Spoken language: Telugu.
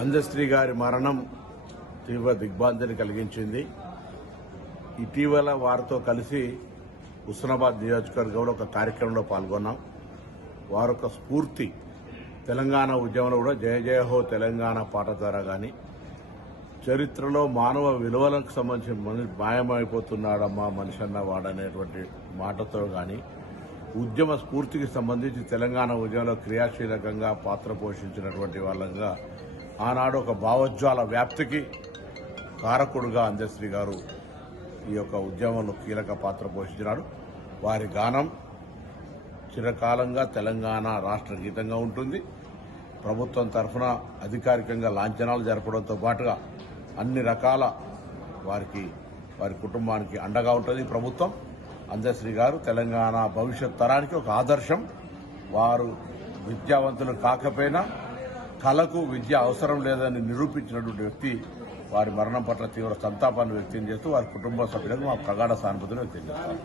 అందశ్రీ గారి మరణం తీవ్ర దిగ్భాంతిని కలిగించింది. ఇటీవల వారితో కలిసి హుస్నాబాద్ నియోజకవర్గంలో ఒక కార్యక్రమంలో పాల్గొన్నాం. వారొక స్ఫూర్తి తెలంగాణ ఉద్యమంలో కూడా జయ జయ హో తెలంగాణ పాట ద్వారా కానీ చరిత్రలో మానవ విలువలకు సంబంధించిన మనిషి మాయమైపోతున్నాడమ్మా మనిషి అన్న వాడనేటువంటి మాటతో కానీ ఉద్యమ స్ఫూర్తికి సంబంధించి తెలంగాణ ఉద్యమంలో క్రియాశీలకంగా పాత్ర పోషించినటువంటి వాళ్ళంగా ఆనాడు ఒక భావోజ్వాల వ్యాప్తికి కారకుడుగా అందశ్రీ గారు ఈ యొక్క ఉద్యమంలో కీలక పాత్ర పోషించినాడు. వారి గానం చిరకాలంగా తెలంగాణ రాష్ట్ర గీతంగా ఉంటుంది. ప్రభుత్వం తరఫున అధికారికంగా లాంఛనాలు జరపడంతో పాటుగా అన్ని రకాల వారికి వారి కుటుంబానికి అండగా ఉంటుంది ప్రభుత్వం. అందశ్రీ గారు తెలంగాణ భవిష్యత్ తరానికి ఒక ఆదర్శం. వారు విద్యావంతులు కాకపోయినా కళకు విద్య అవసరం లేదని నిరూపించినటువంటి వ్యక్తి వారి మరణం పట్ల తీవ్ర సంతాపాన్ని వ్యక్తం చేస్తూ వారి కుటుంబ సభ్యులకు మా ప్రగాఢ సానుభూతిని వ్యక్తం చేస్తాం.